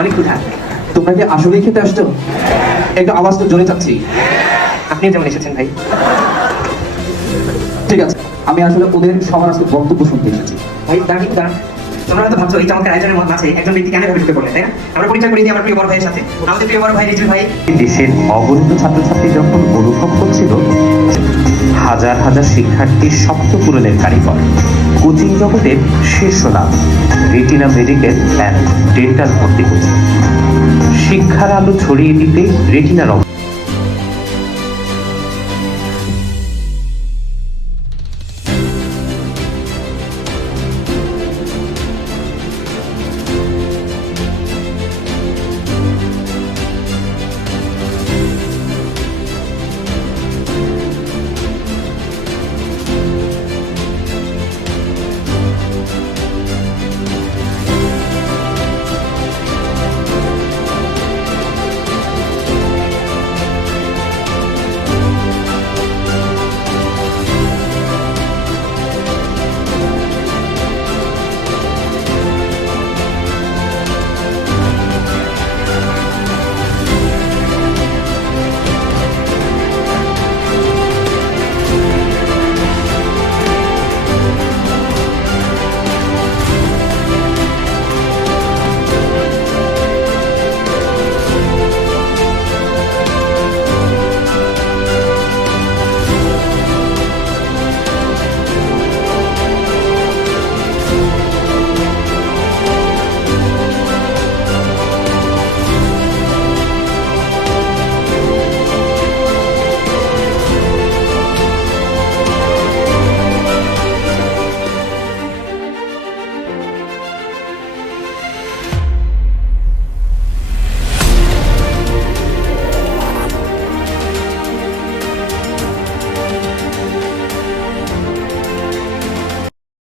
অনেক ক্ষুধা। তোমরা কি আসলেই খেতে আসছো? একটু আওয়াজ তো জোরে চাচ্ছি। আপনিও যেমন এসেছেন ভাই। ঠিক আছে, আমি আসলে ওদের সবার আজকে বক্তব্য শুনতে এসেছি। ভাই দাঁড়ি দাঁড়। তোমরা হয়তো ভাবছো এই চমৎকার আয়োজনের মাঝে একজন ব্যক্তি কেন ঢুকে পড়লেন, তাই না? আমরা পরিচয় করে দিই আমার প্রিয় বড় ভাইয়ের সাথে। আমাদের প্রিয় বড় ভাই রিজু ভাই। দেশের অগণিত ছাত্রছাত্রী যখন অনুভব করছিল হাজার হাজার শিক্ষার্থীর স্বপ্ন পূরণের কারিগর, কোচিং জগতের শীর্ষ নাম রেটিনা মেডিকেল অ্যান্ড ডেন্টাল ভর্তি কোচিং। শিক্ষার আলো ছড়িয়ে দিতে রেটিনার